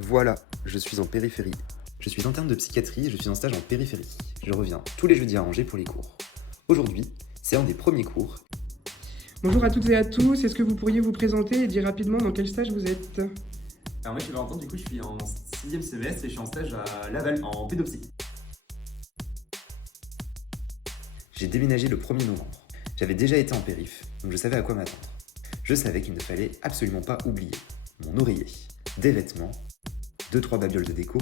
Voilà, je suis en périphérie. Je suis interne de psychiatrie et je suis en stage en périphérie. Je reviens tous les jeudis à Angers pour les cours. Aujourd'hui, c'est un des premiers cours. Bonjour à toutes et à tous, est-ce que vous pourriez vous présenter et dire rapidement dans quel stage vous êtes ? Alors moi je suis Valentin, du coup je suis en 6e semestre et je suis en stage à Laval en pédopsie. J'ai déménagé le 1er novembre. J'avais déjà été en périph, donc je savais à quoi m'attendre. Je savais qu'il ne fallait absolument pas oublier mon oreiller, des vêtements, 2-3 babioles de déco,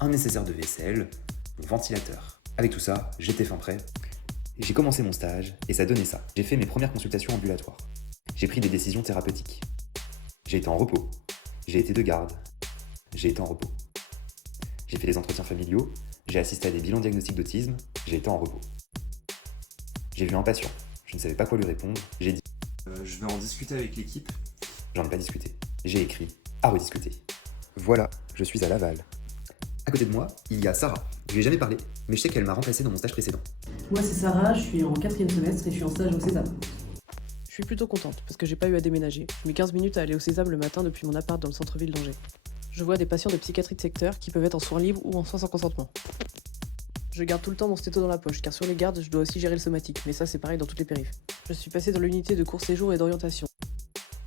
un nécessaire de vaisselle, mon ventilateur. Avec tout ça, j'étais fin prêt. J'ai commencé mon stage et ça donnait ça. J'ai fait mes premières consultations ambulatoires. J'ai pris des décisions thérapeutiques. J'ai été en repos. J'ai été de garde. J'ai été en repos. J'ai fait des entretiens familiaux. J'ai assisté à des bilans diagnostiques d'autisme. J'ai été en repos. J'ai vu un patient. Je ne savais pas quoi lui répondre. J'ai dit. Je vais en discuter avec l'équipe. J'en ai pas discuté. J'ai écrit à rediscuter. Voilà, je suis à Laval. À côté de moi, il y a Sarah. Je lui ai jamais parlé, mais je sais qu'elle m'a remplacé dans mon stage précédent. Moi c'est Sarah, je suis en 4e semestre et je suis en stage au César. Je suis plutôt contente parce que j'ai pas eu à déménager. Je mets 15 minutes à aller au Sésame le matin depuis mon appart dans le centre-ville d'Angers. Je vois des patients de psychiatrie de secteur qui peuvent être en soins libres ou en soins sans consentement. Je garde tout le temps mon stéto dans la poche car sur les gardes, je dois aussi gérer le somatique, mais ça c'est pareil dans toutes les périphes. Je suis passée dans l'unité de court séjour et d'orientation.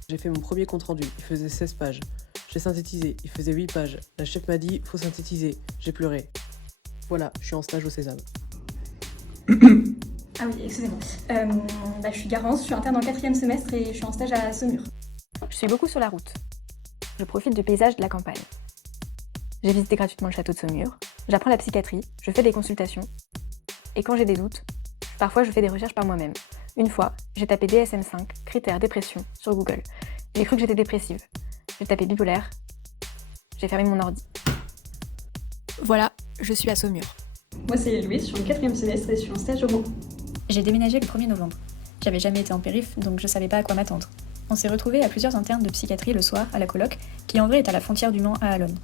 J'ai fait mon premier compte rendu, il faisait 16 pages. J'ai synthétisé, il faisait 8 pages. La chef m'a dit, faut synthétiser. J'ai pleuré. Voilà, je suis en stage au Sésame. Ah oui, excusez-moi. Je suis Garance, je suis interne en 4e semestre et je suis en stage à Saumur. Je suis beaucoup sur la route. Je profite du paysage de la campagne. J'ai visité gratuitement le château de Saumur. J'apprends la psychiatrie, je fais des consultations. Et quand j'ai des doutes, parfois je fais des recherches par moi-même. Une fois, j'ai tapé DSM-5, critères dépression, sur Google. J'ai cru que j'étais dépressive. J'ai tapé bipolaire. J'ai fermé mon ordi. Voilà, je suis à Saumur. Moi c'est Louise, je suis en 4e semestre et je suis en stage au Mans. J'ai déménagé le 1er novembre. J'avais jamais été en périph, donc je savais pas à quoi m'attendre. On s'est retrouvés à plusieurs internes de psychiatrie le soir à la coloc, qui en vrai est à la frontière du Mans à Allonne.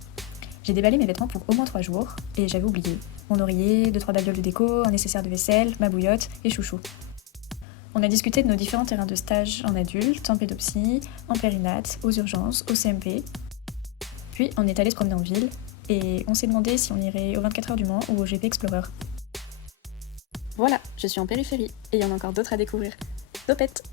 J'ai déballé mes vêtements pour au moins 3 jours, et j'avais oublié mon oreiller, 2-3 babioles de déco, un nécessaire de vaisselle, ma bouillotte et chouchou. On a discuté de nos différents terrains de stage en adulte, en pédopsie, en périnate, aux urgences, au CMP. Puis on est allé se promener en ville, et on s'est demandé si on irait aux 24 heures du Mans ou au GP Explorer. Voilà, je suis en périphérie, et il y en a encore d'autres à découvrir. Topette!